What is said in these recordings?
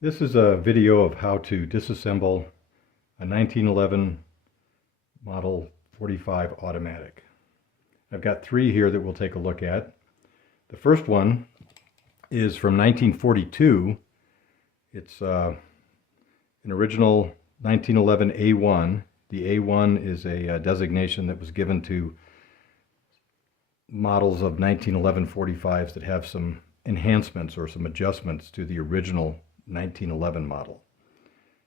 This is a video of how to disassemble a 1911 Model 45 automatic. I've got three here that we'll take a look at. The first one is from 1942. It's an original 1911 A1. The A1 is a designation that was given to models of 1911 45s that have some enhancements or some adjustments to the original 1911 model.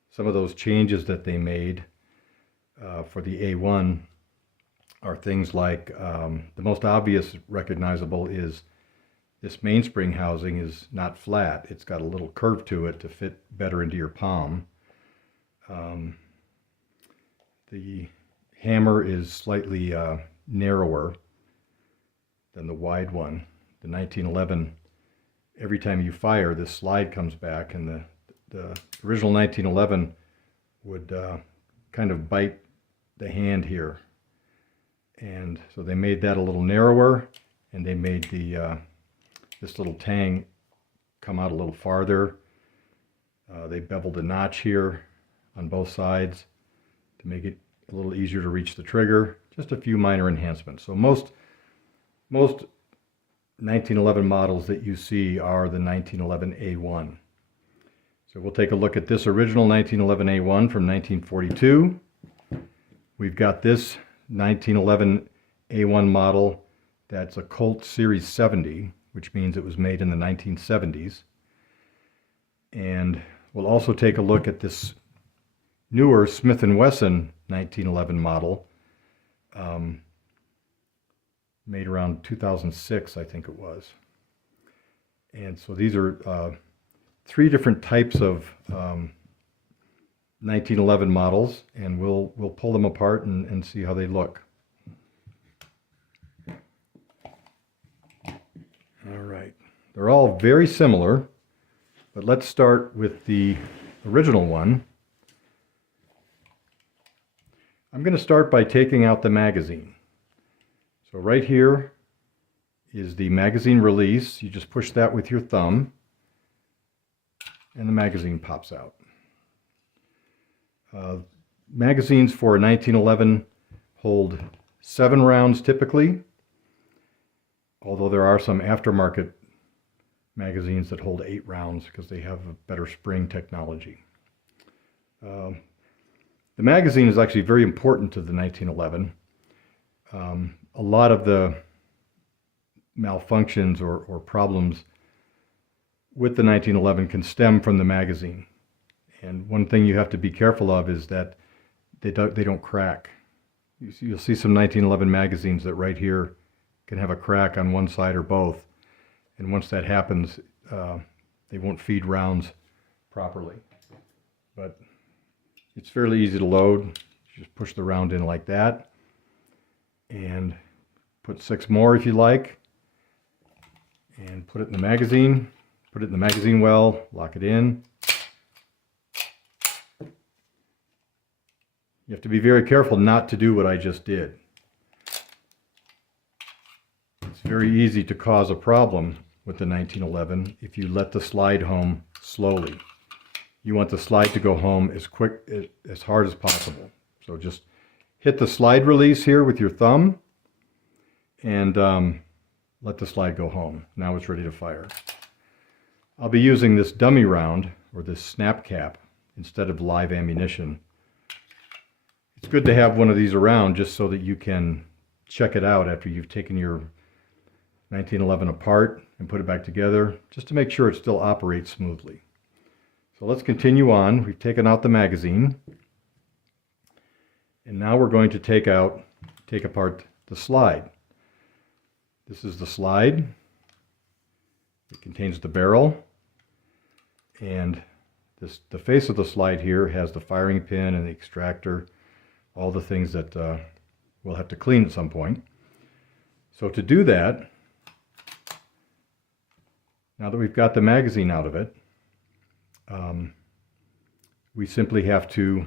Some of those changes that they made for the A1 are things like the most obvious recognizable is this mainspring housing is not flat. It's got a little curve to it to fit better into your palm. The hammer is slightly narrower than the wide one. The 1911, every time you fire, this slide comes back, and the original 1911 would kind of bite the hand here. And so they made that a little narrower, and they made the this little tang come out a little farther. They beveled a notch here on both sides to make it a little easier to reach the trigger. Just a few minor enhancements. So most 1911 models that you see are the 1911 A1. So we'll take a look at this original 1911 A1 from 1942. We've got this 1911 A1 model that's a Colt Series 70, which means it was made in the 1970s. And we'll also take a look at this newer Smith & Wesson 1911 model, made around 2006, I think it was. And so these are three different types of 1911 models, and we'll pull them apart and see how they look. All right, they're all very similar, but let's start with the original one. I'm going to start by taking out the magazine. So right here is the magazine release. You just push that with your thumb, and the magazine pops out. Magazines for a 1911 hold 7 rounds typically, although there are some aftermarket magazines that hold 8 rounds because they have a better spring technology. The magazine is actually very important to the 1911. A lot of the malfunctions or problems with the 1911 can stem from the magazine. And one thing you have to be careful of is that they don't crack. You'll see some 1911 magazines that right here can have a crack on one side or both. And once that happens, they won't feed rounds properly. But it's fairly easy to load. You just push the round in like that. And put 6 more if you like, and put it in the magazine. Put it in the magazine well, lock it in. You have to be very careful not to do what I just did. It's very easy to cause a problem with the 1911 if you let the slide home slowly. You want the slide to go home as hard as possible. So just hit the slide release here with your thumb, and let the slide go home. Now it's ready to fire. I'll be using this dummy round, or this snap cap, instead of live ammunition. It's good to have one of these around just so that you can check it out after you've taken your 1911 apart and put it back together, just to make sure it still operates smoothly. So let's continue on. We've taken out the magazine, and now we're going to take apart the slide. This is the slide. It contains the barrel, and the face of the slide here has the firing pin and the extractor, all the things that we'll have to clean at some point. So to do that, now that we've got the magazine out of it, we simply have to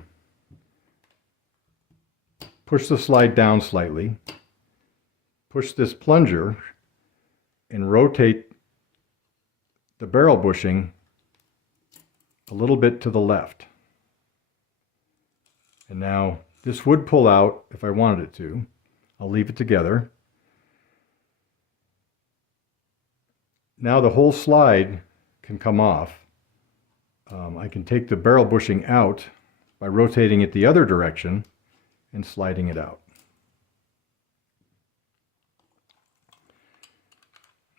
push the slide down slightly, push this plunger, and rotate the barrel bushing a little bit to the left. And now this would pull out if I wanted it to. I'll leave it together. Now the whole slide can come off. I can take the barrel bushing out by rotating it the other direction and sliding it out.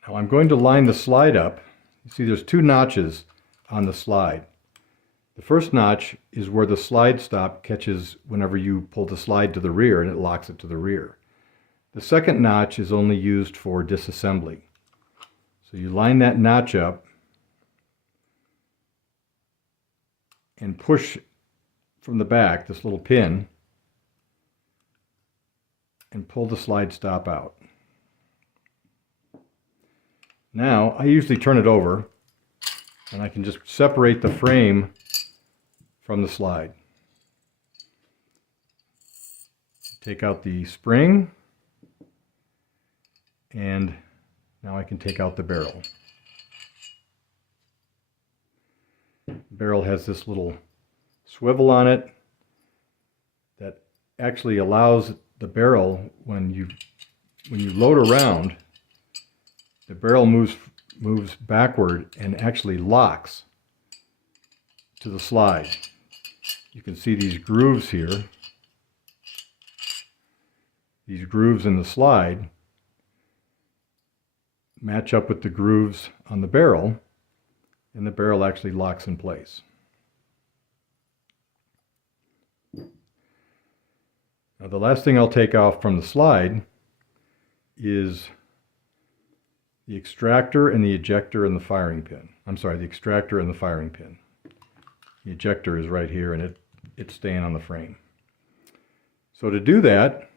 Now I'm going to line the slide up. You see there's two notches on the slide. The first notch is where the slide stop catches whenever you pull the slide to the rear, and it locks it to the rear. The second notch is only used for disassembly. So you line that notch up and push from the back this little pin and pull the slide stop out. Now I usually turn it over and I can just separate the frame from the slide. Take out the spring, and now I can take out the barrel. The barrel has this little swivel on it that actually allows the barrel, when you load around, the barrel moves backward and actually locks to the slide. You can see these grooves here. These grooves in the slide match up with the grooves on the barrel, and the barrel actually locks in place. Now the last thing I'll take off from the slide is the extractor and the ejector and the firing pin. I'm sorry, the extractor and the firing pin. The ejector is right here, and it's staying on the frame. So to do that,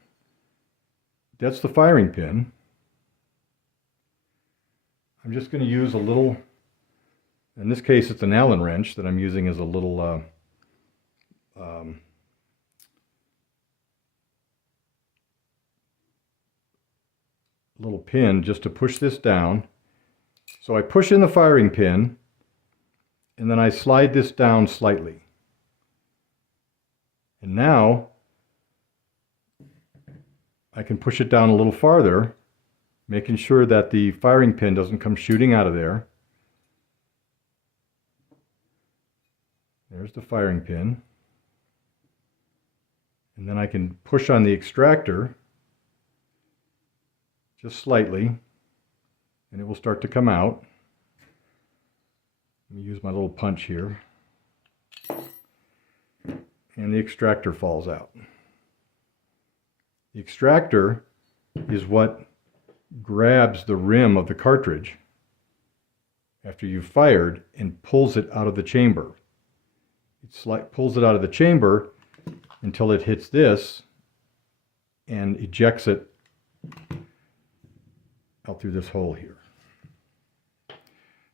that's the firing pin. I'm just going to use a little, in this case it's an Allen wrench that I'm using as a little little pin just to push this down. So I push in the firing pin and then I slide this down slightly. And now I can push it down a little farther, making sure that the firing pin doesn't come shooting out of there. There's the firing pin. And then I can push on the extractor just slightly, and it will start to come out. Let me use my little punch here. And the extractor falls out. The extractor is what grabs the rim of the cartridge after you've fired and pulls it out of the chamber. It pulls it out of the chamber until it hits this and ejects it out through this hole here.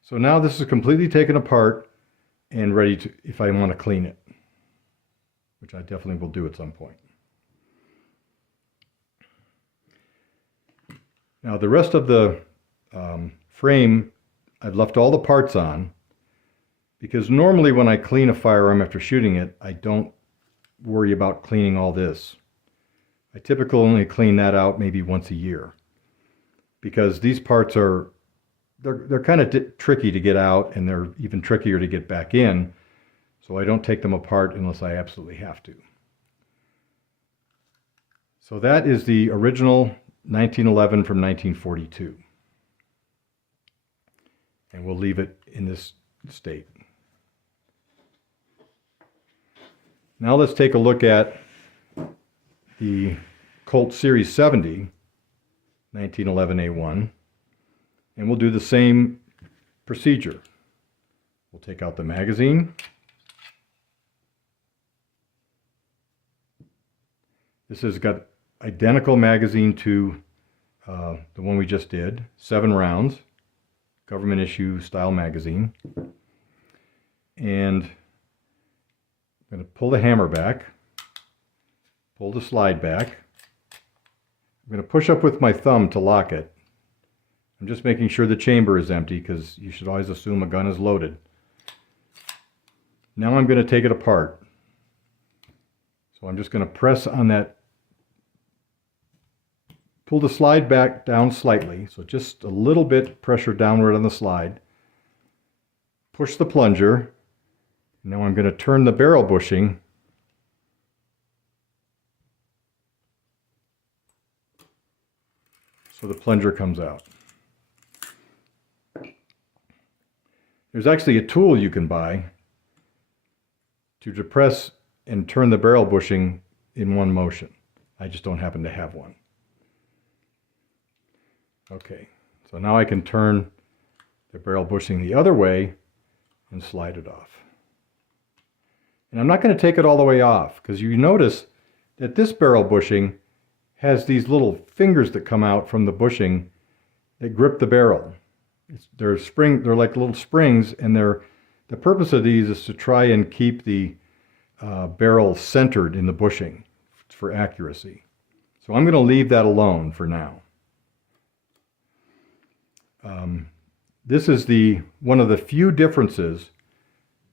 So now this is completely taken apart and ready to, if I want to clean it, which I definitely will do at some point. Now the rest of the frame, I've left all the parts on, because normally when I clean a firearm after shooting it, I don't worry about cleaning all this. I typically only clean that out maybe once a year, because these parts are, they're kind of tricky to get out, and they're even trickier to get back in, so I don't take them apart unless I absolutely have to. So that is the original 1911 from 1942. And we'll leave it in this state. Now let's take a look at the Colt Series 70 1911A1, and we'll do the same procedure. We'll take out the magazine. This has got identical magazine to the one we just did, 7 rounds, government issue style magazine. And I'm going to pull the hammer back, pull the slide back. I'm going to push up with my thumb to lock it. I'm just making sure the chamber is empty, because you should always assume a gun is loaded. Now I'm going to take it apart. So I'm just going to press on that, pull the slide back down slightly, so just a little bit pressure downward on the slide. Push the plunger. Now I'm going to turn the barrel bushing so the plunger comes out. There's actually a tool you can buy to depress and turn the barrel bushing in one motion. I just don't happen to have one. Okay, so now I can turn the barrel bushing the other way and slide it off. And I'm not going to take it all the way off, because you notice that this barrel bushing has these little fingers that come out from the bushing that grip the barrel. They're like little springs, and the purpose of these is to try and keep the barrel centered in the bushing for accuracy. So I'm going to leave that alone for now. This is one of the few differences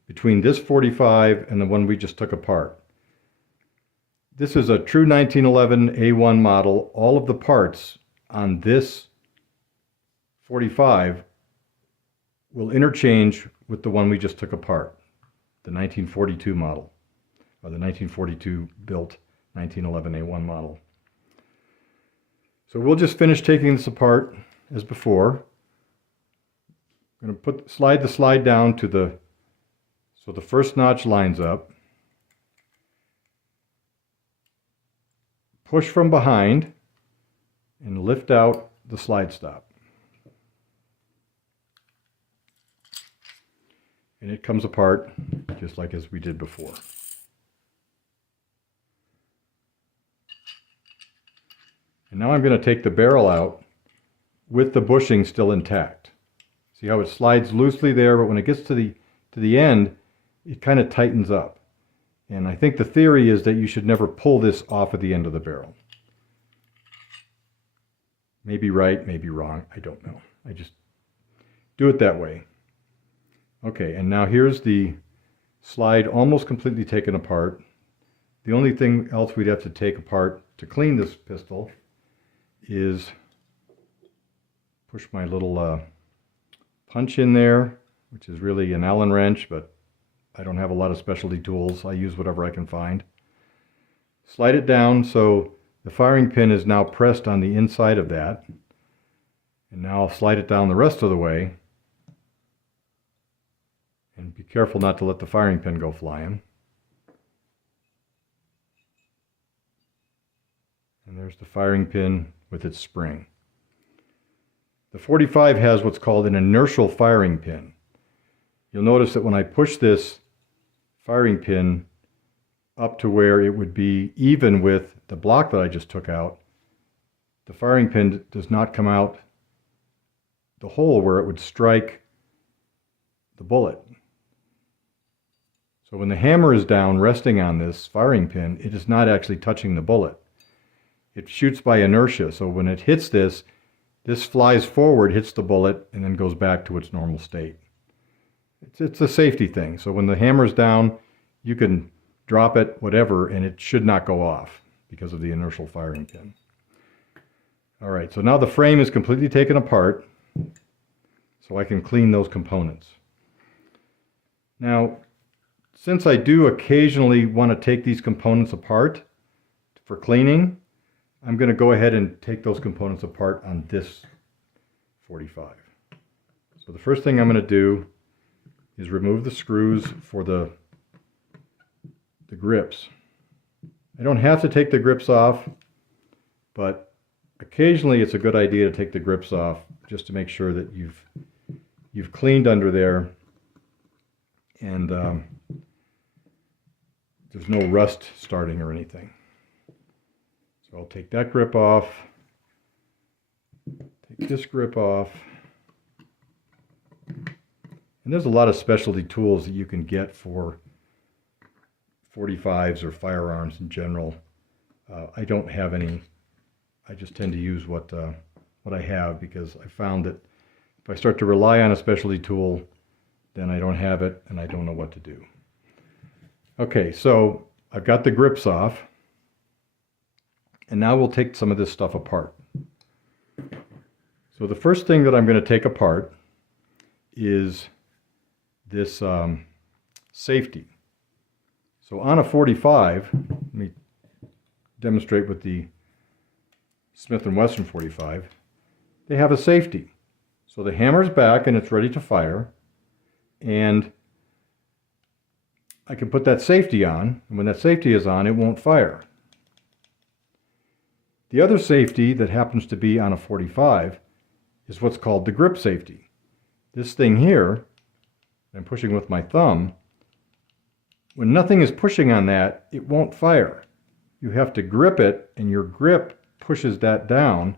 between this 45 and the one we just took apart. This is a true 1911 A1 model. All of the parts on this 45 will interchange with the one we just took apart, the 1942 model, or the 1942 built 1911 A1 model. So we'll just finish taking this apart as before. I'm going to slide the slide down to so the first notch lines up. Push from behind and lift out the slide stop. And it comes apart just like as we did before. And now I'm going to take the barrel out with the bushing still intact. See how it slides loosely there, but when it gets to the end, it kind of tightens up. And I think the theory is that you should never pull this off of the end of the barrel. Maybe right, maybe wrong, I don't know. I just do it that way. Okay, and now here's the slide almost completely taken apart. The only thing else we'd have to take apart to clean this pistol is push my little punch in there, which is really an Allen wrench, but I don't have a lot of specialty tools. I use whatever I can find. Slide it down so the firing pin is now pressed on the inside of that. And now I'll slide it down the rest of the way. And be careful not to let the firing pin go flying. And there's the firing pin with its spring. The 45 has what's called an inertial firing pin. You'll notice that when I push this firing pin up to where it would be even with the block that I just took out, the firing pin does not come out the hole where it would strike the bullet. So when the hammer is down resting on this firing pin, it is not actually touching the bullet. It shoots by inertia, so when it hits this flies forward, hits the bullet, and then goes back to its normal state. It's a safety thing. So when the hammer's down, you can drop it, whatever, and it should not go off because of the inertial firing pin. All right, so now the frame is completely taken apart, so I can clean those components. Now, since I do occasionally want to take these components apart for cleaning, I'm going to go ahead and take those components apart on this 45. So the first thing I'm going to do is remove the screws for the grips. I don't have to take the grips off, but occasionally it's a good idea to take the grips off just to make sure that you've cleaned under there and there's no rust starting or anything. So I'll take that grip off, take this grip off. And there's a lot of specialty tools that you can get for 45s or firearms in general. I don't have any. I just tend to use what I have, because I found that if I start to rely on a specialty tool, then I don't have it and I don't know what to do. Okay, so I've got the grips off, and now we'll take some of this stuff apart. So the first thing that I'm going to take apart is this safety. So on a 45, let me demonstrate with the Smith & Wesson 45, they have a safety. So the hammer's back and it's ready to fire, and I can put that safety on, and when that safety is on, it won't fire. The other safety that happens to be on a 45 is what's called the grip safety. This thing here, I'm pushing with my thumb, when nothing is pushing on that, it won't fire. You have to grip it, and your grip pushes that down,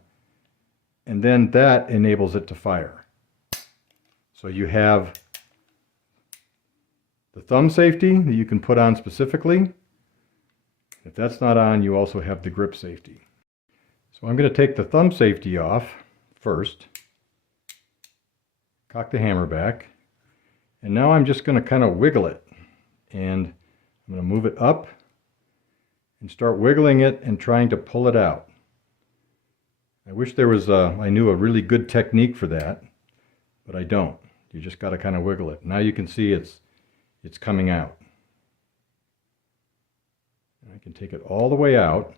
and then that enables it to fire. So you have the thumb safety that you can put on specifically. If that's not on, you also have the grip safety. So I'm going to take the thumb safety off first, cock the hammer back, and now I'm just going to kind of wiggle it. And I'm going to move it up and start wiggling it and trying to pull it out. I wish there was I knew a really good technique for that, but I don't. You just got to kind of wiggle it. Now you can see it's coming out. I can take it all the way out.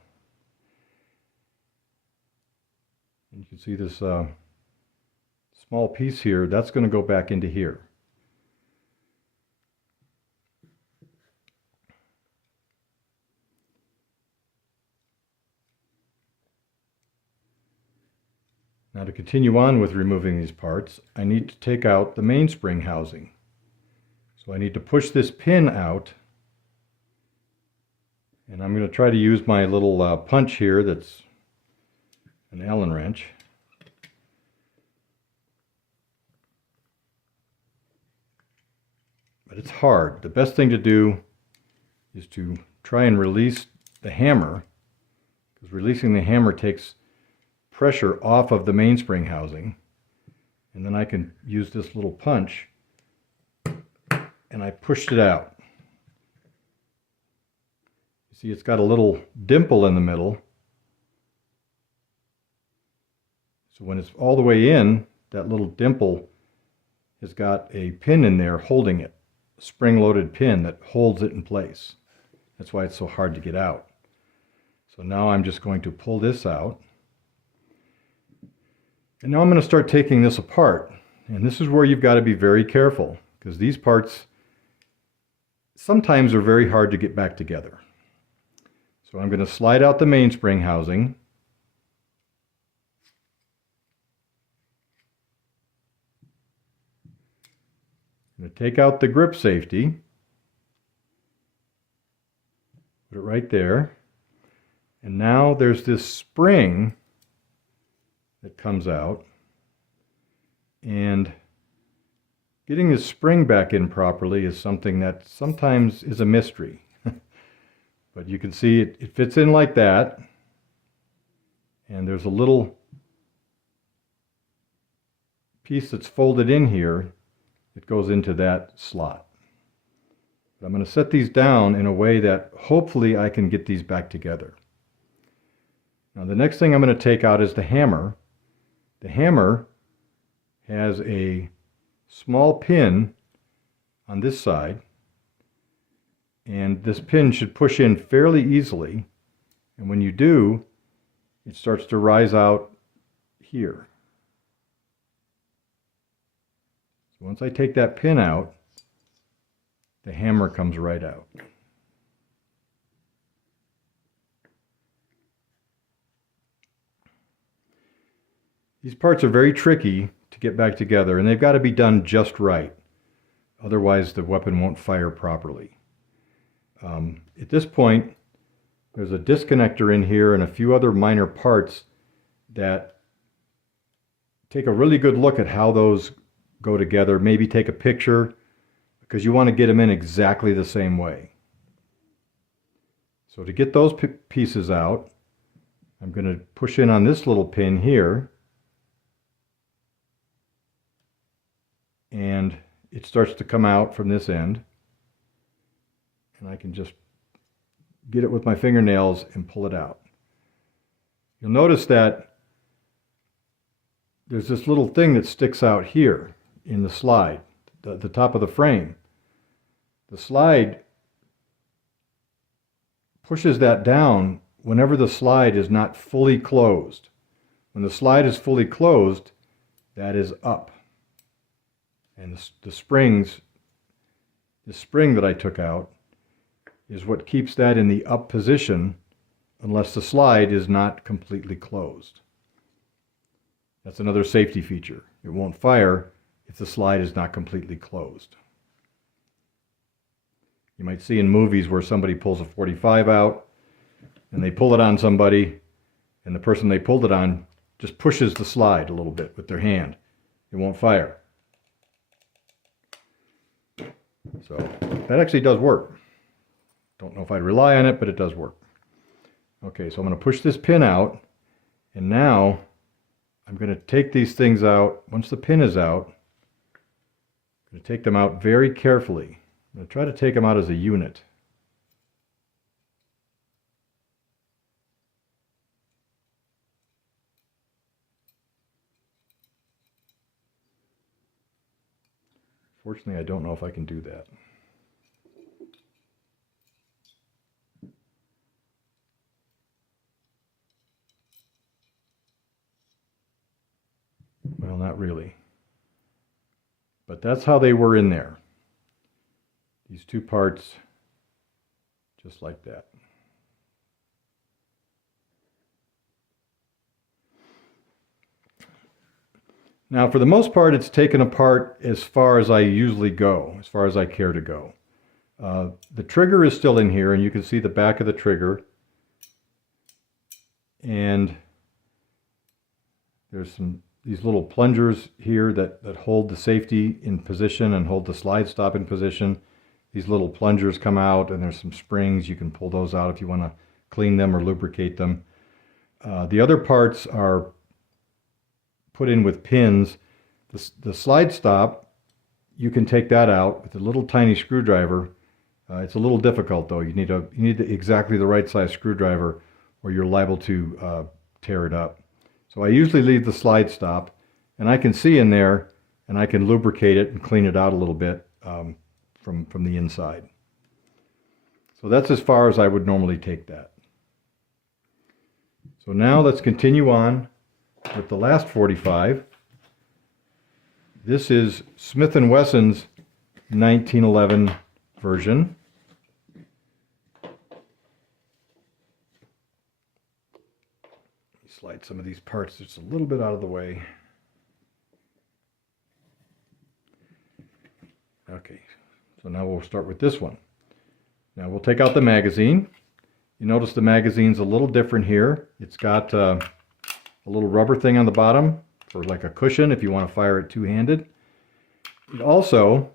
And you can see this small piece here, that's going to go back into here. Now to continue on with removing these parts, I need to take out the mainspring housing. So I need to push this pin out, and I'm going to try to use my little punch here that's an Allen wrench. But it's hard. The best thing to do is to try and release the hammer, because releasing the hammer takes pressure off of the mainspring housing, and then I can use this little punch, and I pushed it out. You see, it's got a little dimple in the middle, so when it's all the way in, that little dimple has got a pin in there holding it, a spring-loaded pin that holds it in place. That's why it's so hard to get out. So now I'm just going to pull this out. And now I'm going to start taking this apart. And this is where you've got to be very careful, because these parts sometimes are very hard to get back together. So I'm going to slide out the mainspring housing. I'm going to take out the grip safety. Put it right there. And now there's this spring that comes out, and getting the spring back in properly is something that sometimes is a mystery. But you can see it fits in like that, and there's a little piece that's folded in here that goes into that slot. But I'm going to set these down in a way that hopefully I can get these back together. Now the next thing I'm going to take out is the hammer. The hammer has a small pin on this side, and this pin should push in fairly easily, and when you do, it starts to rise out here. So once I take that pin out, the hammer comes right out. These parts are very tricky to get back together, and they've got to be done just right. Otherwise, the weapon won't fire properly. At this point, there's a disconnector in here and a few other minor parts that take a really good look at how those go together. Maybe take a picture, because you want to get them in exactly the same way. So to get those pieces out, I'm going to push in on this little pin here, and it starts to come out from this end. and I can just get it with my fingernails and pull it out. You'll notice that there's this little thing that sticks out here in the slide, the top of the frame. The slide pushes that down whenever the slide is not fully closed. When the slide is fully closed, that is up. And the spring that I took out is what keeps that in the up position unless the slide is not completely closed. That's another safety feature. It won't fire if the slide is not completely closed. You might see in movies where somebody pulls a .45 out and they pull it on somebody, and the person they pulled it on just pushes the slide a little bit with their hand. It won't fire. So that actually does work. Don't know if I'd rely on it, but it does work. Okay, so I'm going to push this pin out, and now I'm going to take these things out. Once the pin is out, I'm going to take them out very carefully. I'm going to try to take them out as a unit. Fortunately, I don't know if I can do that. Well, not really. But that's how they were in there. These two parts, just like that. Now, for the most part, it's taken apart as far as I usually go, as far as I care to go. The trigger is still in here, and you can see the back of the trigger. And there's these little plungers here that hold the safety in position and hold the slide stop in position. These little plungers come out, and there's some springs. You can pull those out if you want to clean them or lubricate them. The other parts are put in with pins. The slide stop, you can take that out with a little tiny screwdriver. It's a little difficult though. You need exactly the right size screwdriver, or you're liable to tear it up. So I usually leave the slide stop, and I can see in there, and I can lubricate it and clean it out a little bit from the inside. So that's as far as I would normally take that. So now let's continue on with the last 45. This is Smith & Wesson's 1911 version. Slide some of these parts just a little bit out of the way. Okay, so now we'll start with this one. Now we'll take out the magazine. You notice the magazine's a little different here. It's got a little rubber thing on the bottom for like a cushion if you want to fire it two-handed. It also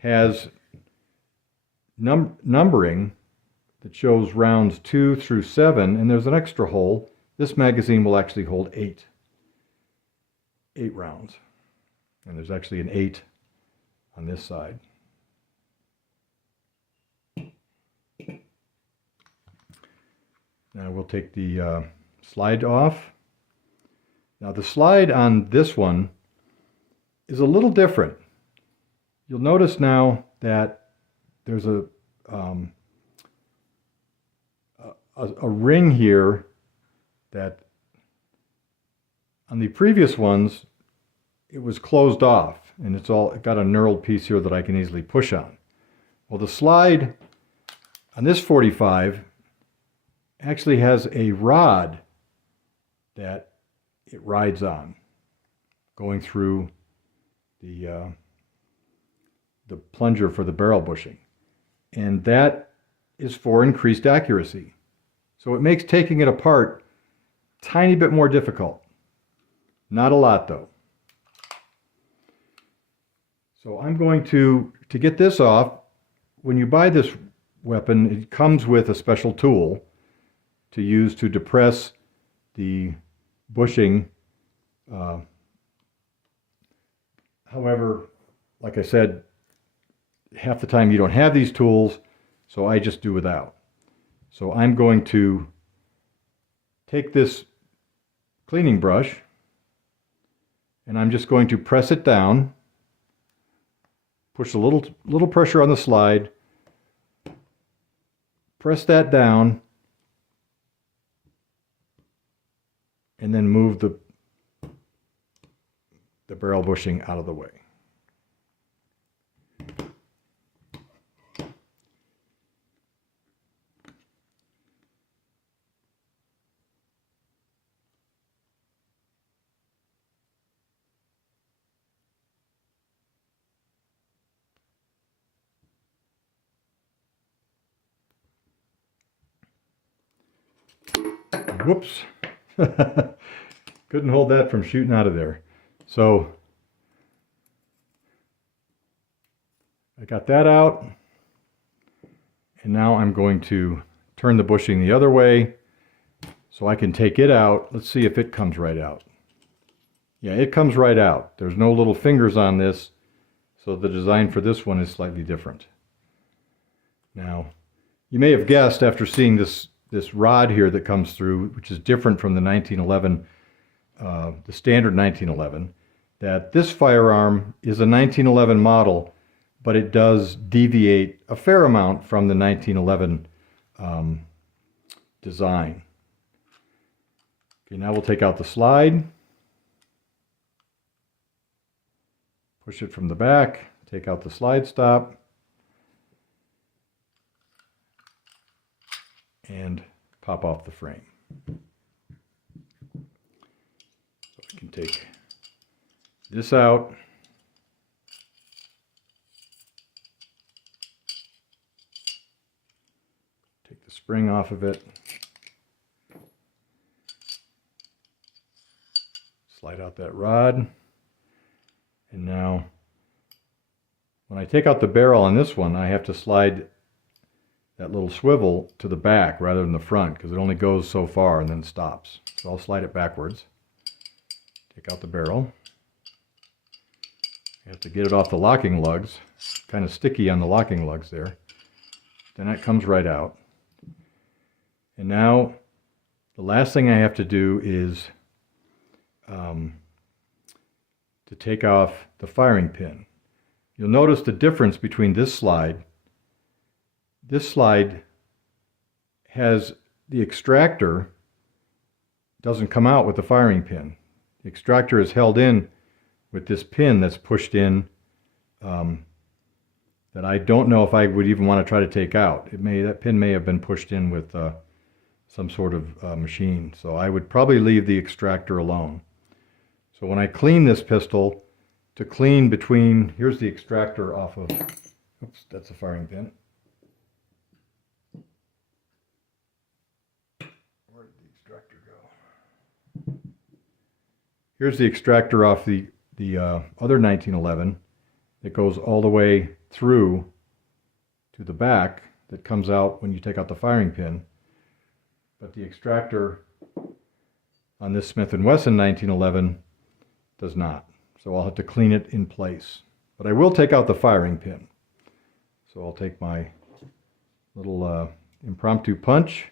has numbering that shows rounds 2 through 7, and there's an extra hole. This magazine will actually hold 8 rounds. And there's actually an 8 on this side. Now we'll take the slide off. Now the slide on this one is a little different. You'll notice now that there's a ring here that on the previous ones it was closed off, and it got a knurled piece here that I can easily push on. Well, the slide on this 45 actually has a rod that it rides on, going through the plunger for the barrel bushing, and that is for increased accuracy. So it makes taking it apart a tiny bit more difficult. Not a lot though. So I'm going to get this off. When you buy this weapon, it comes with a special tool to use to depress the bushing. However, like I said, half the time you don't have these tools, so I just do without. So I'm going to take this cleaning brush and I'm just going to press it down, push a little pressure on the slide, press that down, and then move the barrel bushing out of the way. Whoops. Couldn't hold that from shooting out of there. So I got that out. And now I'm going to turn the bushing the other way so I can take it out. Let's see if it comes right out. Yeah, it comes right out. There's no little fingers on this, so the design for this one is slightly different. Now, you may have guessed after seeing this rod here that comes through, which is different from the 1911, the standard 1911, that this firearm is a 1911 model, but it does deviate a fair amount from the 1911 design. Okay, now we'll take out the slide, push it from the back, take out the slide stop, and pop off the frame. So I can take this out. Take the spring off of it. Slide out that rod. And now, when I take out the barrel on this one, I have to slide that little swivel to the back rather than the front, because it only goes so far and then stops. So I'll slide it backwards. Take out the barrel. You have to get it off the locking lugs. Kind of sticky on the locking lugs there. Then that comes right out. And now the last thing I have to do is to take off the firing pin. You'll notice the difference between this slide. This slide has the extractor doesn't come out with the firing pin. The extractor is held in with this pin that's pushed in that I don't know if I would even want to try to take out. That pin may have been pushed in with some sort of machine. So I would probably leave the extractor alone. So when I clean this pistol, to clean between, here's the extractor off of, oops, that's a firing pin. Where did the extractor go? Here's the extractor off the other 1911 that goes all the way through to the back that comes out when you take out the firing pin. But the extractor on this Smith & Wesson 1911 does not. So I'll have to clean it in place. But I will take out the firing pin. So I'll take my little impromptu punch,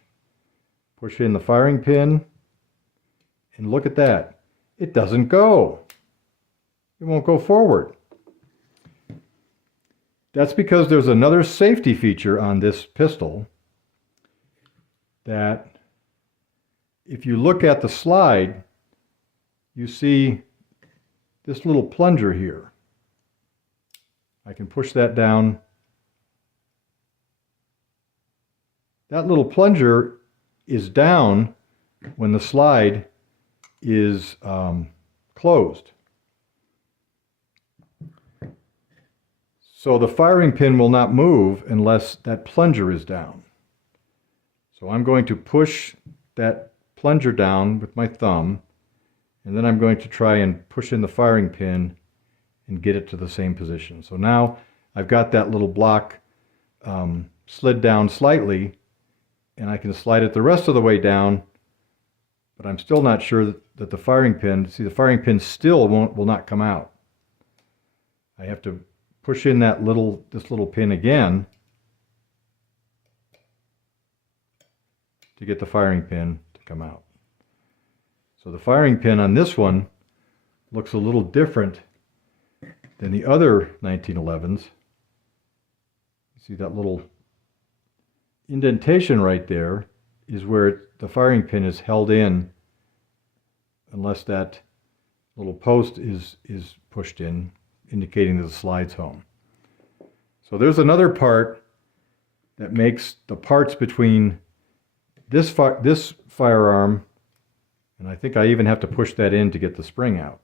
push in the firing pin, and look at that. It doesn't go. It won't go forward. That's because there's another safety feature on this pistol that if you look at the slide, you see this little plunger here. I can push that down. That little plunger is down when the slide is closed. So the firing pin will not move unless that plunger is down. So I'm going to push that plunger down with my thumb, and then I'm going to try and push in the firing pin and get it to the same position. So now I've got that little block slid down slightly, and I can slide it the rest of the way down, but I'm still not sure that the firing pin, see, the firing pin still will not come out. I have to push in this little pin again to get the firing pin to come out. So the firing pin on this one looks a little different than the other 1911s. See that little indentation right there is where the firing pin is held in unless that little post is pushed in, indicating that the slide's home. So there's another part that makes the parts between this firearm, and I think I even have to push that in to get the spring out.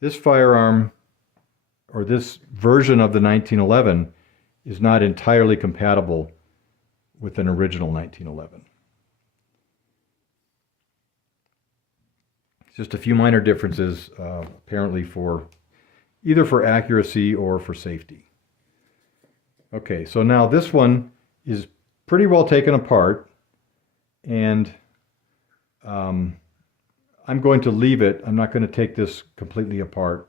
This firearm, or this version of the 1911, is not entirely compatible with an original 1911. Just a few minor differences, apparently for either for accuracy or for safety. Okay, so now this one is pretty well taken apart, and I'm going to leave it. I'm not going to take this completely apart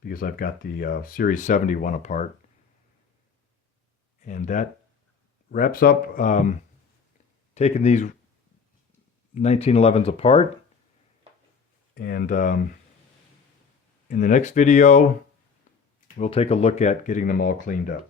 because I've got the Series 71 apart. And that wraps up taking these 1911s apart. And in the next video, we'll take a look at getting them all cleaned up.